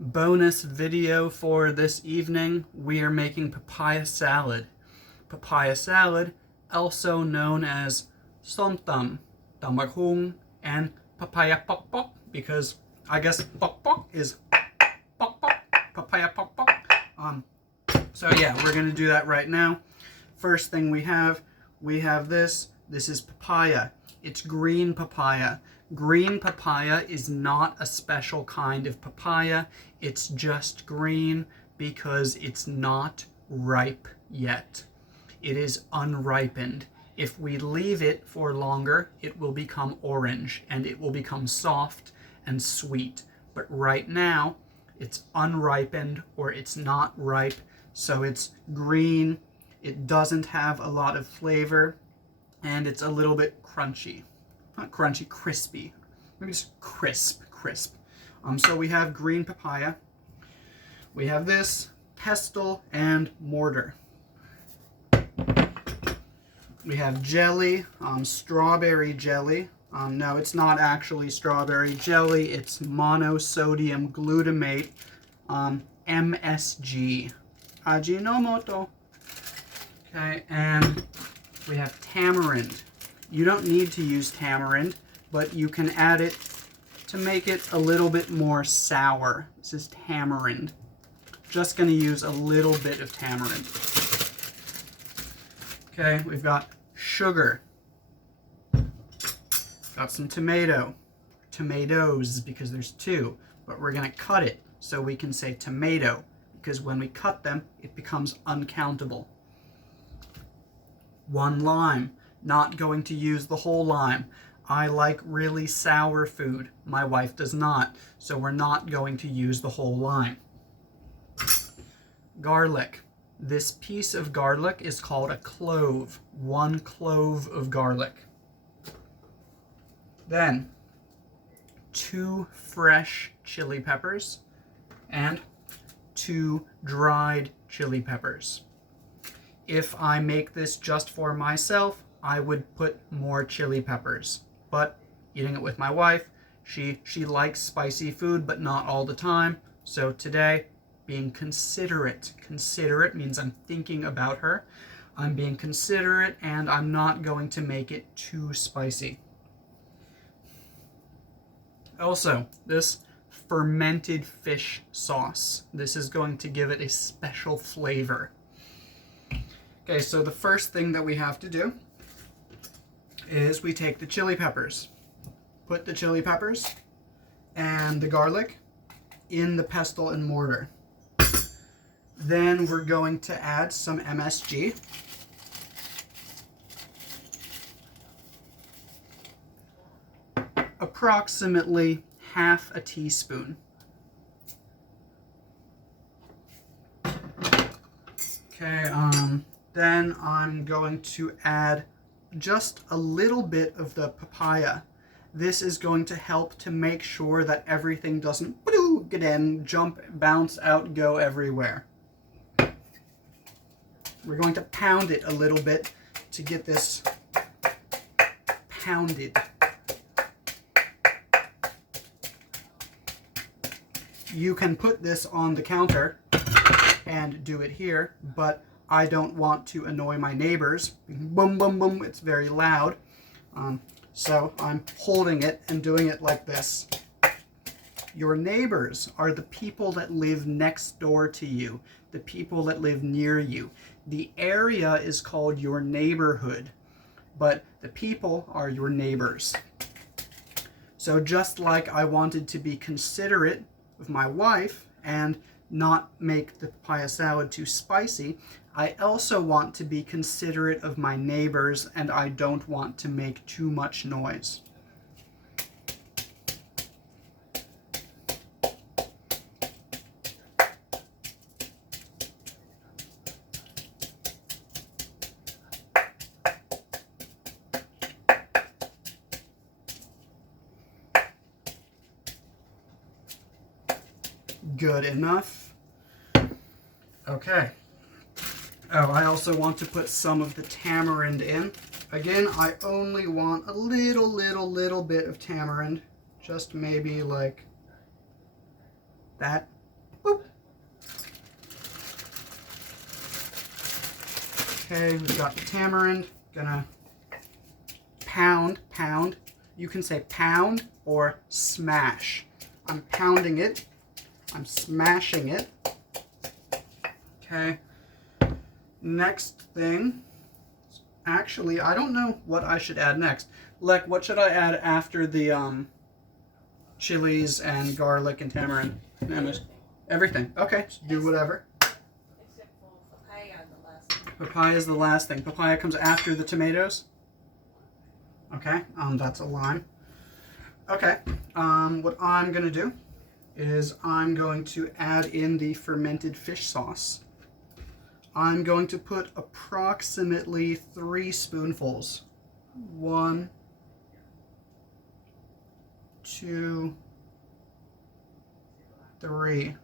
Bonus video for this evening, we are making papaya salad. Papaya salad, also known as somtam, tambaghong, and papaya pokpok, because I guess pokpok is pokpok, papaya pokpok. So yeah, we're gonna do that right now. First thing we have this. This is papaya. It's green papaya. Green papaya is not a special kind of papaya. It's just green because it's not ripe yet. It is unripened. If we leave it for longer, it will become orange and it will become soft and sweet. But right now, it's unripened or it's not ripe, so it's green. It doesn't have a lot of flavor and it's a little bit crunchy. Not crunchy, crispy. Maybe just crisp. So we have green papaya. We have this, pestle and mortar. We have jelly, strawberry jelly. No, it's not actually strawberry jelly. It's monosodium glutamate, MSG. Ajinomoto. Okay, and we have tamarind. You don't need to use tamarind, but you can add it to make it a little bit more sour. This is tamarind. Just going to use a little bit of tamarind. Okay, we've got sugar. Got some tomatoes, because there's two, but we're going to cut it so we can say tomato, because when we cut them, it becomes uncountable. 1 lime. Not going to use the whole lime. I like really sour food. My wife does not, so we're not going to use the whole lime. Garlic. This piece of garlic is called a clove. 1 clove of garlic. Then 2 fresh chili peppers and 2 dried chili peppers. If I make this just for myself, I would put more chili peppers. But eating it with my wife, she likes spicy food, but not all the time. So today, being considerate. Considerate means I'm thinking about her. I'm being considerate and I'm not going to make it too spicy. Also, this fermented fish sauce. This is going to give it a special flavor. Okay, so the first thing that we have to do is we take the chili peppers, put the chili peppers and the garlic in the pestle and mortar. Then we're going to add some MSG. Approximately half a teaspoon. Okay, then I'm going to add just a little bit of the papaya. This is going to help to make sure that everything doesn't get in, jump, bounce out, go everywhere. We're going to pound it a little bit to get this pounded. You can put this on the counter and do it here, but I don't want to annoy my neighbors. Boom, boom, boom, it's very loud. So I'm holding it and doing it like this. Your neighbors are the people that live next door to you, the people that live near you. The area is called your neighborhood, but the people are your neighbors. So just like I wanted to be considerate of my wife and not make the papaya salad too spicy, I also want to be considerate of my neighbors and I don't want to make too much noise. Good enough. Okay. Oh, I also want to put some of the tamarind in. Again, I only want a little bit of tamarind. Just maybe like that. Okay, we've got the tamarind. Gonna pound. You can say pound or smash. I'm pounding it. I'm smashing it. Okay. Next thing. Actually, I don't know what I should add next. Like, what should I add after the chilies and garlic and tamarind? Everything. Okay, so do whatever. Except for papaya, the last thing. Papaya is the last thing. Papaya comes after the tomatoes. Okay, that's a lime. Okay, what I'm gonna do is I'm going to add in the fermented fish sauce. I'm going to put approximately 3 spoonfuls. 1, 2, 3.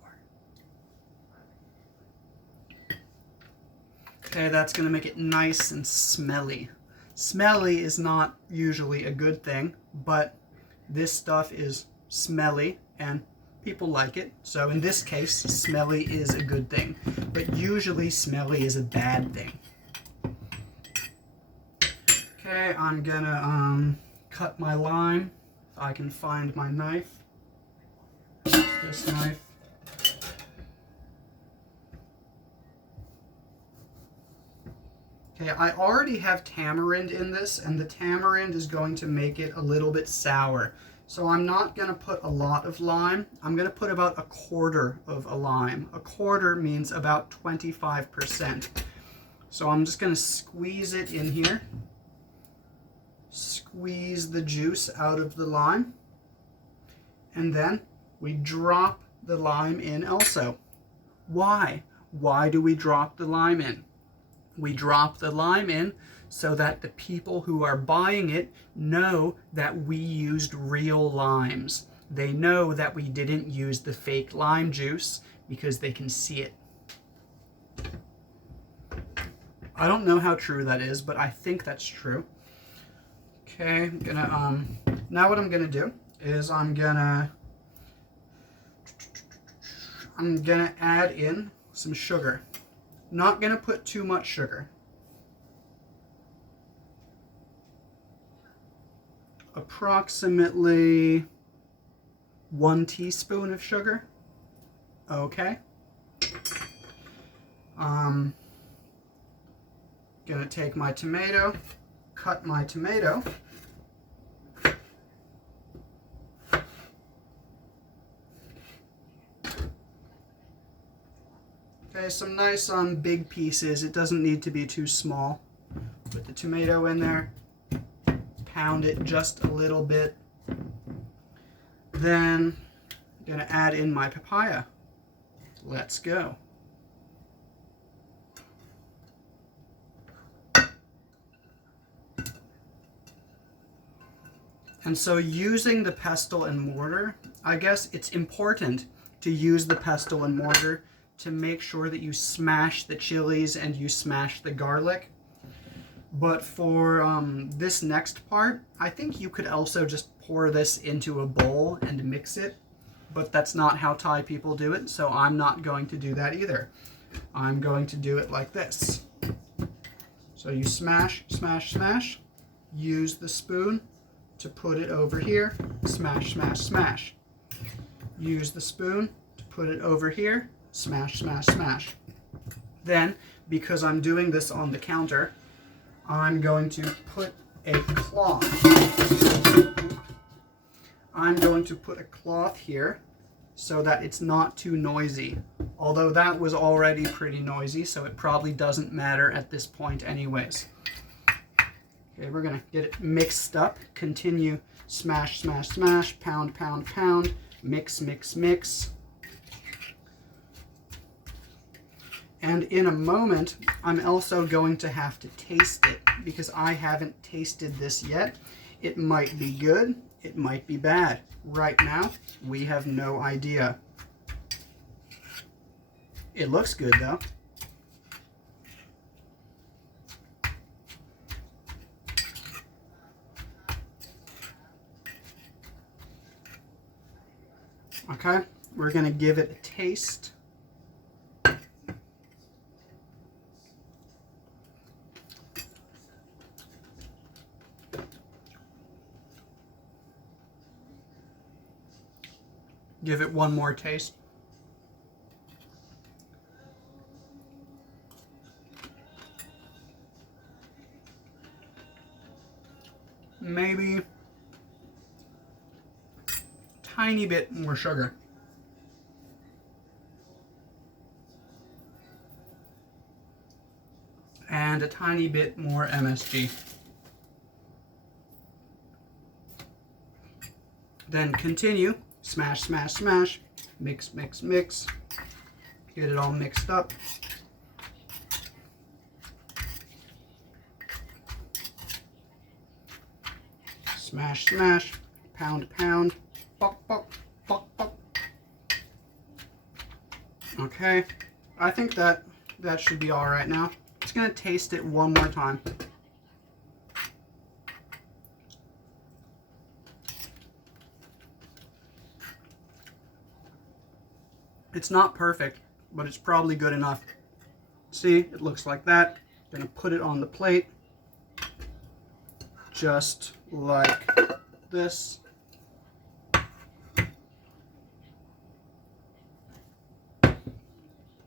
4. Okay, that's going to make it nice and smelly. Smelly is not usually a good thing, but this stuff is smelly and people like it. So in this case, smelly is a good thing, but usually smelly is a bad thing. Okay, I'm gonna cut my lime. If I can find my knife. This knife. Okay, I already have tamarind in this, and the tamarind is going to make it a little bit sour. So I'm not going to put a lot of lime. I'm going to put about 1/4 of a lime. 1/4 means about 25%. So I'm just going to squeeze it in here. Squeeze the juice out of the lime. And then we drop the lime in also. Why? Why do we drop the lime in? We drop the lime in so that the people who are buying it know that we used real limes. They know that we didn't use the fake lime juice because they can see it. I don't know how true that is, but I think that's true. Okay, I'm gonna, now what I'm gonna do is I'm gonna add in some sugar. Not gonna put too much sugar. Approximately 1 teaspoon of sugar. Okay. Gonna take my tomato, cut my tomato. Okay, some nice big pieces. It doesn't need to be too small. Put the tomato in there. Pound it just a little bit. Then I'm gonna add in my papaya. Let's go. And so using the pestle and mortar, I guess it's important to use the pestle and mortar to make sure that you smash the chilies and you smash the garlic. But for this next part, I think you could also just pour this into a bowl and mix it. But that's not how Thai people do it, so I'm not going to do that either. I'm going to do it like this. So you smash, smash, smash. Use the spoon to put it over here. Smash, smash, smash. Use the spoon to put it over here. Smash, smash, smash. Then, because I'm doing this on the counter, I'm going to put a cloth. I'm going to put a cloth here so that it's not too noisy. Although that was already pretty noisy, so it probably doesn't matter at this point anyways. Okay, we're gonna get it mixed up. Continue smash, smash, smash, pound, pound, pound, mix, mix, mix. And in a moment, I'm also going to have to taste it because I haven't tasted this yet. It might be good, it might be bad. Right now, we have no idea. It looks good though. Okay, we're gonna give it a taste. give it one more taste. Maybe tiny bit more sugar. And a tiny bit more MSG. Then continue, smash, smash, smash, mix, mix, mix, get it all mixed up. Smash, smash, pound, pound, pop, pop, pop, pop. Okay, I think that should be all right now. Just gonna taste it one more time. It's not perfect, but it's probably good enough. See, it looks like that. Gonna put it on the plate, just like this.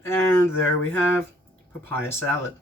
And there we have papaya salad.